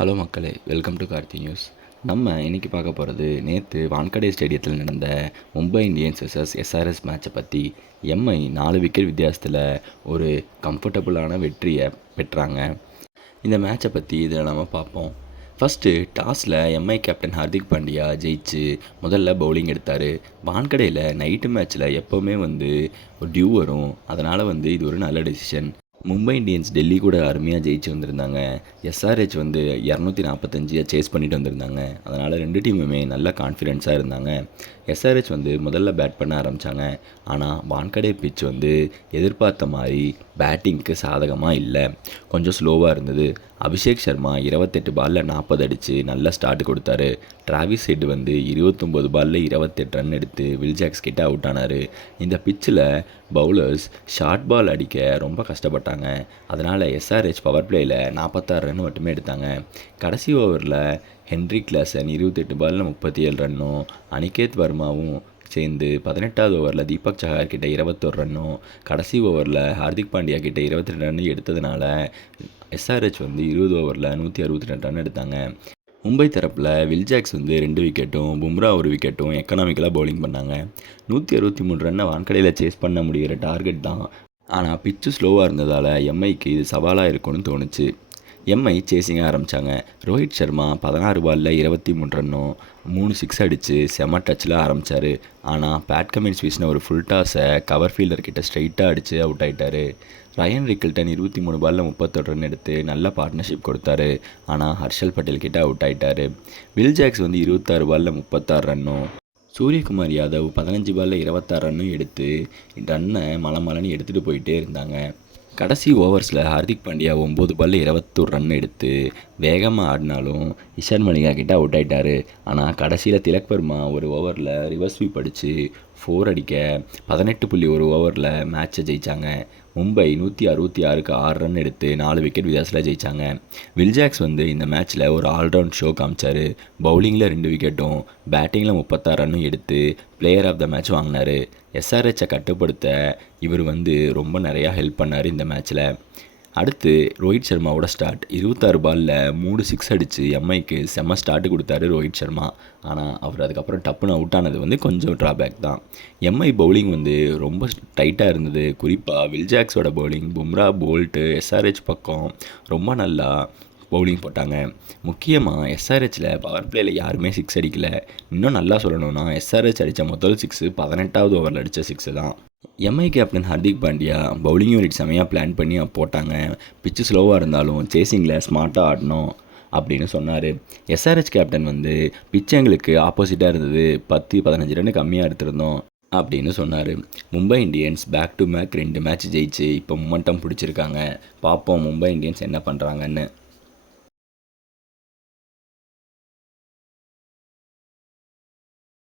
Hello மக்களே, welcome to Karthi news. நம்ம இன்றைக்கி பார்க்க போகிறது நேற்று வான்கடே ஸ்டேடியத்தில் நடந்த மும்பை இந்தியன்ஸ் vs எஸ்ஆர்எஸ் மேட்சை பற்றி. எம்ஐ 4 விக்கெட் வித்தியாசத்தில் ஒரு கம்ஃபர்டபுளான வெற்றியை பெற்றாங்க. இந்த மேட்சை பற்றி இதில் நம்ம பார்ப்போம். ஃபஸ்ட்டு டாஸில் எம்ஐ கேப்டன் ஹார்திக் பாண்டியா ஜெயிச்சு முதல்ல பவுலிங் எடுத்தார். வான்கடையில் நைட்டு மேட்ச்சில் எப்போவுமே ஒரு டியூ வரும், அதனால் இது ஒரு நல்ல டெசிஷன். மும்பை இந்தியன்ஸ் டெல்லி கூட அருமையாக ஜெயிச்சு வந்திருந்தாங்க. எஸ்ஆர்ஹெச் 245 சேஸ் பண்ணிட்டு வந்திருந்தாங்க. அதனால் ரெண்டு டீமுமே நல்ல கான்ஃபிடென்ஸாக இருந்தாங்க. எஸ்ஆர்ஹெச் முதல்ல பேட் பண்ண ஆரம்பித்தாங்க. ஆனால் வான்கடே பிட்ச் எதிர்பார்த்த மாதிரி பேட்டிங்க்கு சாதகமாக இல்லை, கொஞ்சம் ஸ்லோவாக இருந்தது. அபிஷேக் சர்மா 28 பாலில் 40 அடித்து நல்ல ஸ்டார்ட் கொடுத்தாரு. டிராவிஸ் ஹெட் 29 பாலில் 28 ரன் எடுத்து வில்ஜாக்ஸ் கிட்ட அவுட் ஆனார். இந்த பிச்சில் பவுலர்ஸ் ஷார்ட் பால் அடிக்க ரொம்ப கஷ்டப்பட்டாங்க. அதனால் எஸ்ஆர்ஹெச் பவர் பிளேயில் 46 ரன் மட்டுமே எடுத்தாங்க. கடைசி ஓவரில் ஹென்ரி கிளாசன் 28 பாலில் 37 ரன்னும், அனிகேத் வர்மாவும் சேர்ந்து 18வது ஓவரில் தீபக் சஹார் கிட்ட 21 ரன்னும், கடைசி ஓவரில் ஹார்திக் பாண்டியா கிட்ட 22 ரன் எடுத்ததுனால எஸ்ஆர்ஹெச் 20 ஓவரில் 162 ரன் எடுத்தாங்க. மும்பை தரப்பில் வில்ஜாக்ஸ் 2 விக்கெட்டும் பும்ரா 1 விக்கெட்டும் எக்கனாமிக்கலாக பவுலிங் பண்ணாங்க. 163 ரன்னை வான்கடையில் சேஸ் பண்ண முடிகிற டார்கெட் தான். ஆனால் பிச்சு ஸ்லோவாக இருந்ததால் எம்ஐக்கு இது சவாலாக இருக்கும்னு தோணுச்சு. எம்ஐ சேசிங்க ஆரம்பித்தாங்க. ரோஹித் சர்மா 16 பாலில் 23 ரன்னும் 3 சிக்ஸ் அடித்து செம டச்சில் ஆரம்பித்தார். ஆனால் பேட் கமின்ஸ் வீசின ஒரு ஃபுல் டாஸை கவர் ஃபீல்டர் கிட்ட ஸ்ட்ரைட்டாக அடித்து அவுட் ஆகிட்டார். ரயன் ரிக்கில்டன் 23 பாலில் 31 ரன் எடுத்து நல்ல பார்ட்னர்ஷிப் கொடுத்தாரு. ஆனால் ஹர்ஷல் பட்டேல் கிட்ட அவுட் ஆகிட்டார். வில்ஜாக்ஸ் 26 பாலில் 36 ரன்னும், சூரியகுமார் யாதவ் 15 பாலில் 26 ரன்னும் எடுத்து ரன்னை மலமலன்னு எடுத்துகிட்டு போயிட்டே இருந்தாங்க. கடைசி ஓவர்ஸில் ஹார்திக் பாண்டியா 9 பாலில் 21 ரன் எடுத்து வேகமாக ஆடினாலும் இஷான் மலிங்கா கிட்ட அவுட் ஆகிட்டார். ஆனால் கடைசியில் திலக் வர்மா ஒரு ஓவரில் ரிவர்ஸ் ஸ்வீப் அடித்து 4 அடிக்க 18.1 ஓவரில் மேட்சை ஜெயித்தாங்க. மும்பை 166க்கு 6 ரன் எடுத்து 4 விக்கெட் வித்தியாசத்தில் ஜெயித்தாங்க. வில்ஜாக்ஸ் இந்த மேட்ச்சில் ஒரு ஆல்ரவுண்ட் ஷோ காமிச்சார். பவுலிங்கில் 2 விக்கெட்டும் பேட்டிங்கில் 36 ரன்னும் எடுத்து பிளேயர் ஆஃப் த மேட்ச் வாங்கினார். எஸ்ஆர்ஹெச்சை கட்டுப்படுத்த இவர் ரொம்ப நிறையா ஹெல்ப் பண்ணார் இந்த மேட்ச்சில். அடுத்து ரோஹித் சர்மாவோட ஸ்டார்ட். 26 பாலில் 3 சிக்ஸ் அடித்து எம்ஐக்கு செம்ம ஸ்டார்ட்டு கொடுத்தாரு ரோஹித் சர்மா. ஆனால் அவர் அதுக்கப்புறம் டப்புன்னு அவுட் ஆனது கொஞ்சம் ட்ராபேக் தான். எம்ஐ பவுலிங் ரொம்ப டைட்டாக இருந்தது. குறிப்பாக வில்ஜாக்ஸோட பவுலிங், பும்ரா, போல்ட்டு, எஸ்ஆர்ஹெச் பக்கம் ரொம்ப நல்லா பவுலிங் போட்டாங்க. முக்கியமாக எஸ்ஆர்ஹெச்சில் பவர் பிளேயில் யாருமே சிக்ஸ் அடிக்கலை. இன்னும் நல்லா சொல்லணும்னா எஸ்ஆர்ஹெச் அடித்த முதல் சிக்ஸு 18வது ஓவரில் அடித்த சிக்ஸு தான். Mi captain Hardik Pandya bowling unit செமையாக பிளான் பண்ணி போட்டாங்க. பிச்சு ஸ்லோவாக இருந்தாலும் சேசிங்கில் ஸ்மார்ட்டாக ஆடணும் அப்படின்னு சொன்னார். எஸ்ஆர்ஹெச் கேப்டன் பிச்சு எங்களுக்கு ஆப்போசிட்டாக இருந்தது, 10-15 ரன் கம்மியாக எடுத்திருந்தோம் அப்படின்னு சொன்னார். Mumbai Indians back to back 2 match ஜெயிச்சு இப்போ மொமெண்டம் பிடிச்சிருக்காங்க. பார்ப்போம் மும்பை இந்தியன்ஸ் என்ன பண்ணுறாங்கன்னு.